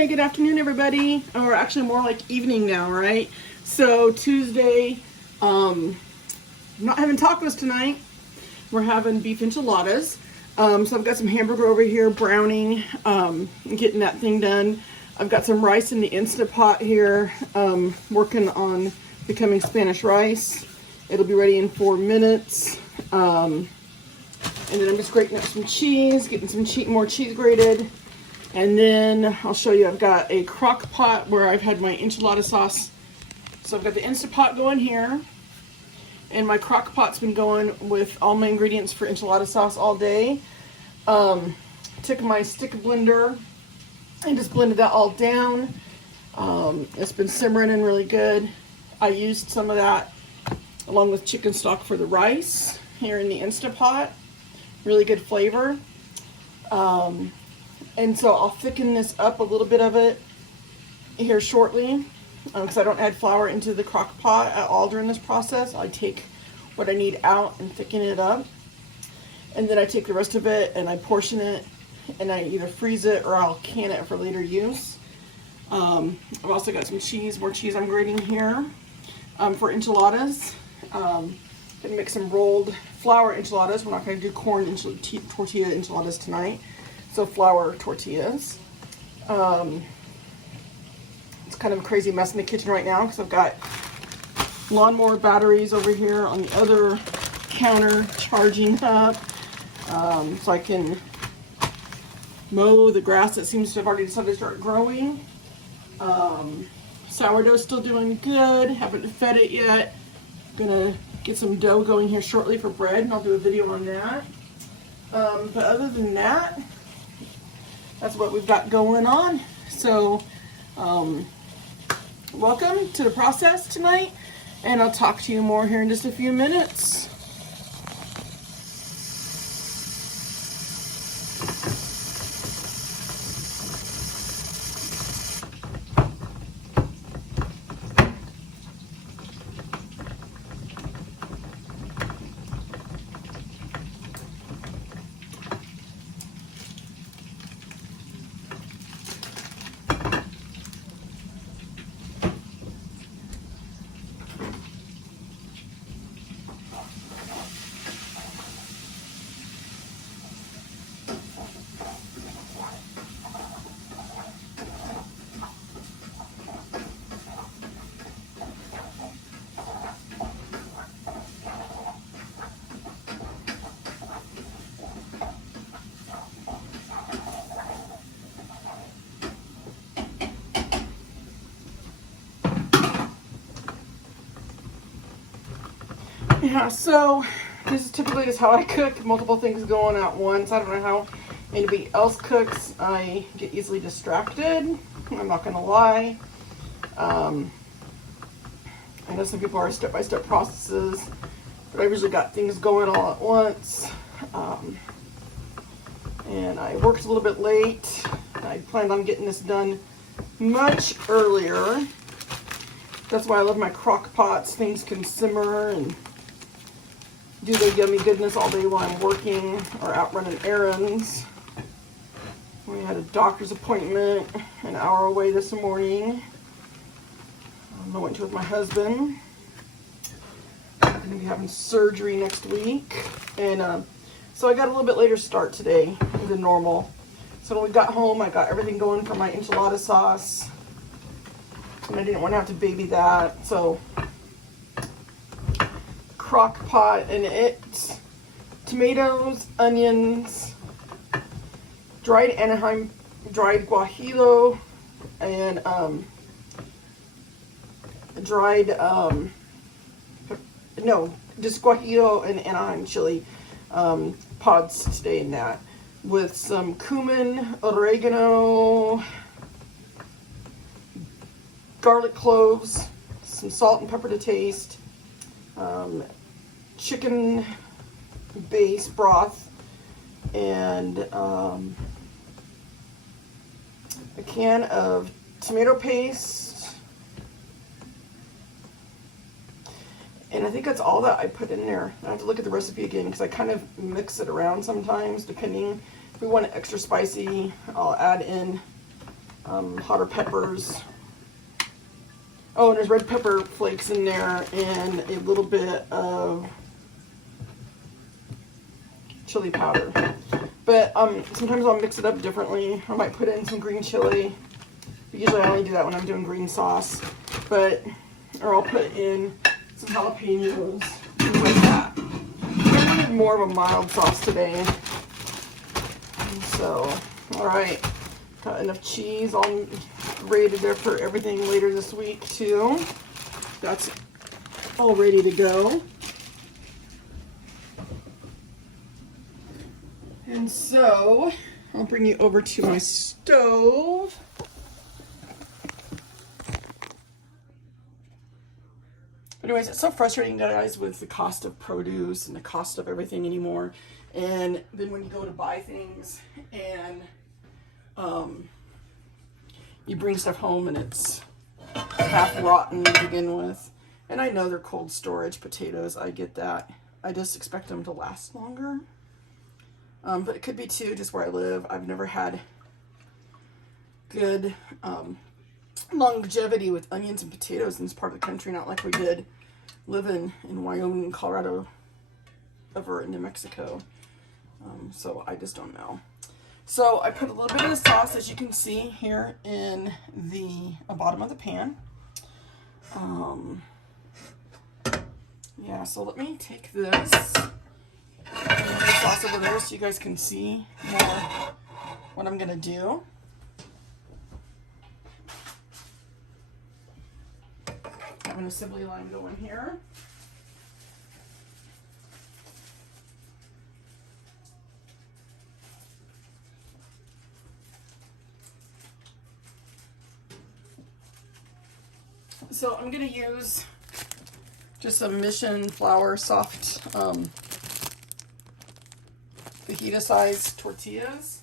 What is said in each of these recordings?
Hey, good afternoon, everybody. Or actually more like evening now, right? So Tuesday, I'm not having tacos tonight. We're having beef enchiladas. So I've got some hamburger over here browning, getting that thing done. I've got some rice in the Instant Pot here, working on becoming Spanish rice. It'll be ready in 4 minutes. And then I'm just grating up some cheese, getting some more cheese grated. And then I'll show you, I've got a crock pot where I've had my enchilada sauce. So I've got the Instant Pot going here. And my crock pot's been going with all my ingredients for enchilada sauce all day. Took my stick blender and just blended that all down. It's been simmering in really good. I used some of that along with chicken stock for the rice here in the Instant Pot. Really good flavor. And so I'll thicken this up a little bit of it here shortly, because I don't add flour into the crock pot at all during this process. I take what I need out and thicken it up. And then I take the rest of it and I portion it and I either freeze it or I'll can it for later use. I've also got some cheese, more cheese I'm grating here for enchiladas. Gonna make some rolled flour enchiladas. We're not gonna do corn tortilla enchiladas tonight. So flour tortillas. It's kind of a crazy mess in the kitchen right now because I've got lawnmower batteries over here on the other counter charging up, so I can mow the grass that seems to have already decided to start growing. Sourdough's still doing good. Haven't fed it yet. Gonna get some dough going here shortly for bread, and I'll do a video on that. But other than that, that's what we've got going on. So, welcome to the process tonight, and I'll talk to you more here in just a few minutes. Yeah, so this is typically just how I cook, multiple things going at once. I don't know how anybody else cooks. I get easily distracted, I'm not gonna lie. I know some people are step-by-step processes, but I've usually got things going all at once. And I worked a little bit late. I planned on getting this done much earlier. That's why I love my crock pots. Things can simmer and do the yummy goodness all day while I'm working or out running errands. We had a doctor's appointment an hour away this morning. I went to with my husband. I'm going to be having surgery next week. And so I got a little bit later start today than normal. So when we got home, I got everything going for my enchilada sauce. And I didn't want to have to baby that. So crock pot, and it's tomatoes, onions, dried Anaheim, dried guajillo, and just guajillo and Anaheim chili pods to stay in that, with some cumin, oregano, garlic cloves, some salt and pepper to taste, chicken base broth, and a can of tomato paste. And I think that's all that I put in there. I have to look at the recipe again because I kind of mix it around sometimes depending. If we want it extra spicy, I'll add in hotter peppers. Oh, and there's red pepper flakes in there and a little bit of chili powder. But sometimes I'll mix it up differently. I might put in some green chili. But usually I only do that when I'm doing green sauce. Or I'll put in some jalapenos, things like that. I wanted more of a mild sauce today. So, alright. Got enough cheese all ready there for everything later this week too. That's all ready to go. And so, I'll bring you over to my stove. Anyways, it's so frustrating, guys, with the cost of produce and the cost of everything anymore. And then when you go to buy things and you bring stuff home and it's half rotten to begin with. And I know they're cold storage potatoes. I get that. I just expect them to last longer. But it could be too, just where I live. I've never had good longevity with onions and potatoes in this part of the country, not like we did living in Wyoming and Colorado over in New Mexico. So I just don't know. So I put a little bit of the sauce, as you can see here, in the bottom of the pan. Yeah, so let me take this and put the sauce over there so you guys can see more what I'm gonna do. I have an assembly line going here. So I'm going to use just some Mission Flour soft fajita size tortillas.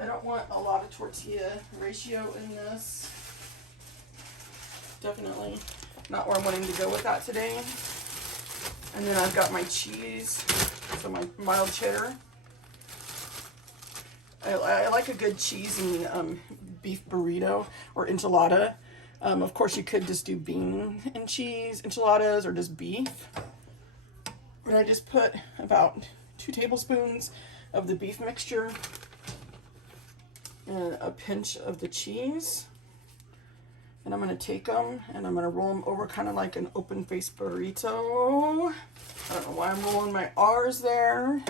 I don't want a lot of tortilla ratio in this. Definitely not where I'm wanting to go with that today. And then I've got my cheese, so my mild cheddar. I like a good cheesy beef burrito or enchilada. Of course, you could just do bean and cheese enchiladas or just beef. But I just put about 2 tablespoons of the beef mixture and a pinch of the cheese. And I'm going to take them and I'm going to roll them over kind of like an open-faced burrito. I don't know why I'm rolling my R's there.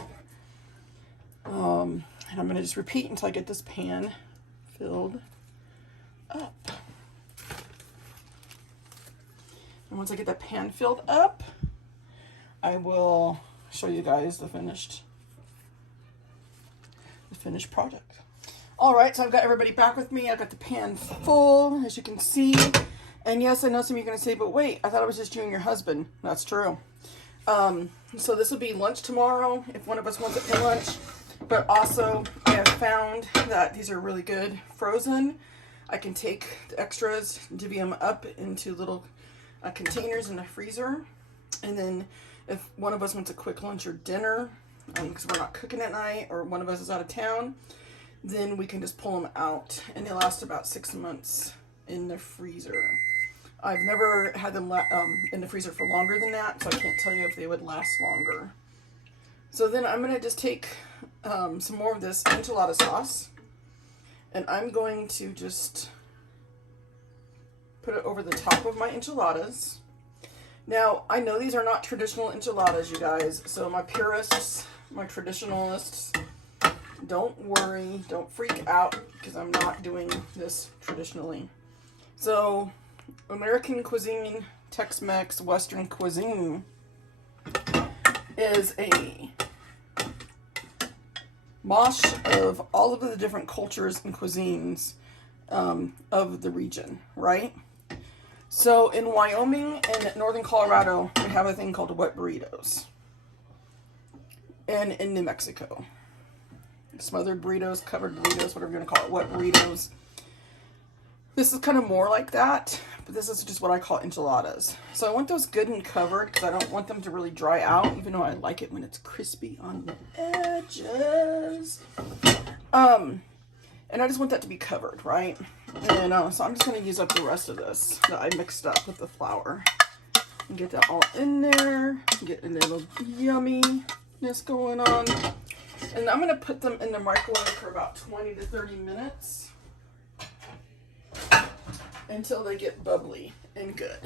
And I'm going to just repeat until I get this pan filled up. And once I get that pan filled up, I will show you guys the finished product. All right, so I've got everybody back with me. I've got the pan full, as you can see. And yes, I know some of you are going to say, but wait, I thought it was just you and your husband. That's true. So this will be lunch tomorrow if one of us wants it for lunch. But also, I have found that these are really good frozen. I can take the extras, divvy them up into little containers in the freezer. And then if one of us wants a quick lunch or dinner, because we're not cooking at night, or one of us is out of town, then we can just pull them out. And they last about 6 months in the freezer. I've never had them in the freezer for longer than that, so I can't tell you if they would last longer. So then I'm going to just take some more of this enchilada sauce, and I'm going to just put it over the top of my enchiladas. Now, I know these are not traditional enchiladas, you guys, so my purists, my traditionalists, don't worry, don't freak out, because I'm not doing this traditionally. So, American cuisine, Tex-Mex, Western cuisine is a mosh of all of the different cultures and cuisines of the region, right? So in Wyoming and northern Colorado, we have a thing called wet burritos. And in New Mexico, smothered burritos, covered burritos, whatever you want to call it, wet burritos. This is kind of more like that, but this is just what I call enchiladas. So I want those good and covered because I don't want them to really dry out, even though I like it when it's crispy on the edges. And I just want that to be covered, right? And so I'm just going to use up the rest of this that I mixed up with the flour. And get that all in there. Get a little yumminess going on. And I'm going to put them in the microwave for about 20 to 30 minutes. Until they get bubbly and good.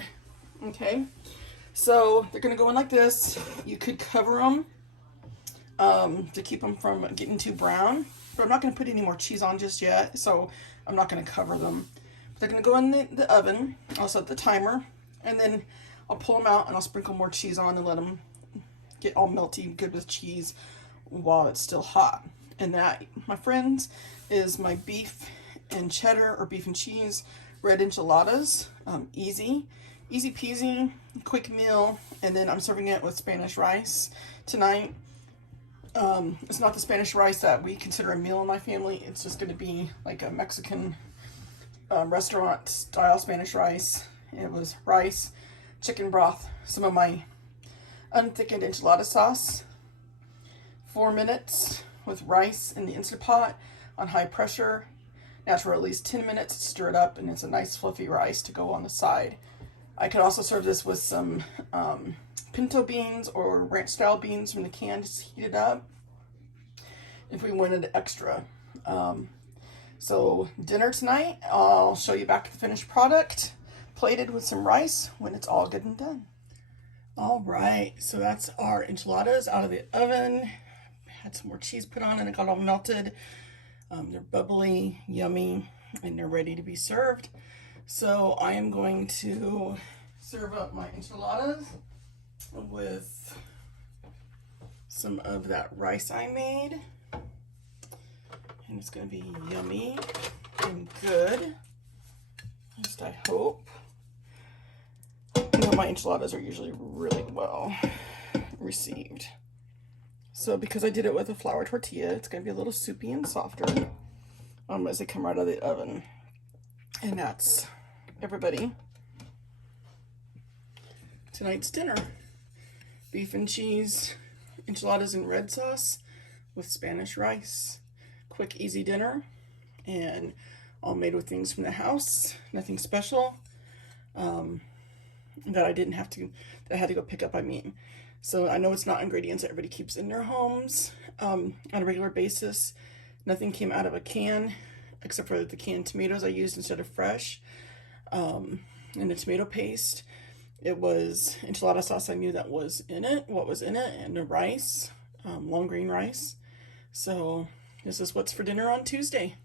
Okay. So they're going to go in like this. You could cover them to keep them from getting too brown. But I'm not going to put any more cheese on just yet. So I'm not going to cover them. But they're going to go in the oven. I'll set the timer. And then I'll pull them out and I'll sprinkle more cheese on and let them get all melty good with cheese while it's still hot. And that, my friends, is my beef and cheddar or beef and cheese red enchiladas. Easy peasy, quick meal. And then I'm serving it with Spanish rice tonight. It's not the Spanish rice that we consider a meal in my family. It's just going to be like a Mexican restaurant style Spanish rice. It was rice, chicken broth, some of my unthickened enchilada sauce, 4 minutes with rice in the Instant Pot on high pressure. Now for at least 10 minutes, stir it up, and it's a nice fluffy rice to go on the side. I could also serve this with some pinto beans or ranch style beans from the can, just heat it up if we wanted extra. So dinner tonight, I'll show you back the finished product, plated with some rice when it's all good and done. All right, so that's our enchiladas out of the oven. Had some more cheese put on and it got all melted. They're bubbly, yummy, and they're ready to be served. So I am going to serve up my enchiladas with some of that rice I made. And it's going to be yummy and good. At least I hope. You know, my enchiladas are usually really well received. So because I did it with a flour tortilla, it's going to be a little soupy and softer as they come out of the oven. And that's everybody. Tonight's dinner. Beef and cheese, enchiladas and red sauce with Spanish rice. Quick, easy dinner. And all made with things from the house. Nothing special. That I had to go pick up, I mean. So I know it's not ingredients that everybody keeps in their homes on a regular basis. Nothing came out of a can except for the canned tomatoes I used instead of fresh. And the tomato paste. It was enchilada sauce I knew that was in it, what was in it, and the rice, long grain rice. So this is what's for dinner on Tuesday.